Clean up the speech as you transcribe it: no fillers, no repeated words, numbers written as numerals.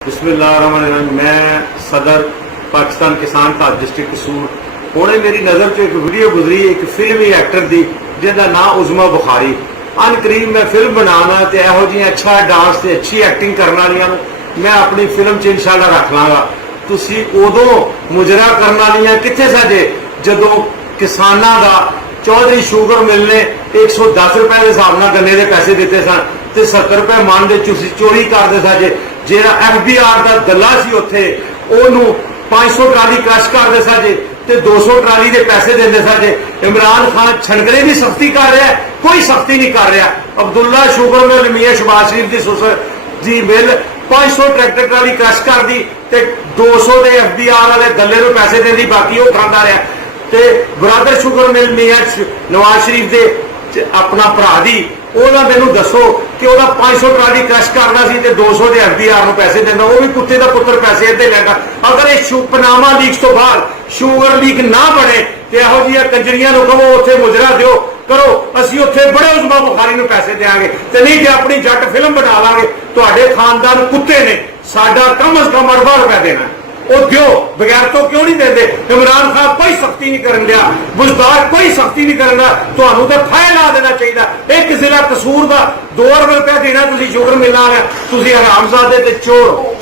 बिस्मिल्लाहिर्रहमानिर्रहीम। मैं सदर पाकिस्तान किसान पार्टी डिस्ट्रिक्ट कसूर हुणे मेरी नज़र च एक वीडियो गुजरी एक फिल्मी एक्टर की जिसका नाम उज़मा बुखारी। अन करीब मैं फिल्म बनाना तो यहो जी अच्छा डांस से अच्छी एक्टिंग करने वाली मैं अपनी फिल्म च इंशाअल्लाह रख लाँगा। तुसी उदों मुजरा करने वाली कित्थे साजे जदों किसानां दा चौधरी शुगर मिल ने 110 रुपए के हिसाब नाल गन्ने के पैसे दिते सन ते 70 रुपए मन दे चोरी करते साजे। जेड़ा FBR का दला सी उत्थे ओनू 500 ट्राली क्रश करते साजे ते 200 ट्राली के पैसे देंदे साजे। इमरान खान छनकने की सख्ती कर रहा है, कोई सख्ती नहीं कर रहा। अब्दुल्ला शुगर मिल मियां शहबाज शरीफ की जी मिल 500 ट्रैक्टर ट्राली क्रश कर दी ते 200 के FBR वाले दले नूं पैसे देंदी, बाकी वो खांदा रहा। ते ब्रदर शुगर मिल मियां नवाज शरीफ दे अपना भरा दी ओदा मैनू दसो कि ओदा 500 ट्राली क्रश करना सी ते 200 के FBR नूं पैसे देंदा, वो भी कुत्ते का पुत्र पैसे इधर लैंदा। अगर ये पनामा लीक तो बाद शुगर लीक ना बने तो यहो जी कंजरियां नूं कहो उत्थे मुजरा दिओ करो, असीं उत्थे बड़े उज़मा बुखारी नूं पैसे देंगे ते नहीं जे अपनी जट फिल्म बना लांगे। तुहाडे खानदान कुत्ते ने, साडा कम अज कम अरबा रुपया देना वो दियो, बगैर तो क्यों नहीं देंगे। इमरान खान कोई सख्ती नहीं करन दिया, बुजदार कोई सख्ती नहीं करन दिया। तुहानू तो फाय ला देना चाहिए। एक जिला कसूर का 2 अरब रुपया देना तुसीं शुगर मिलना है, तुसीं हरामजादे ते चोर हो।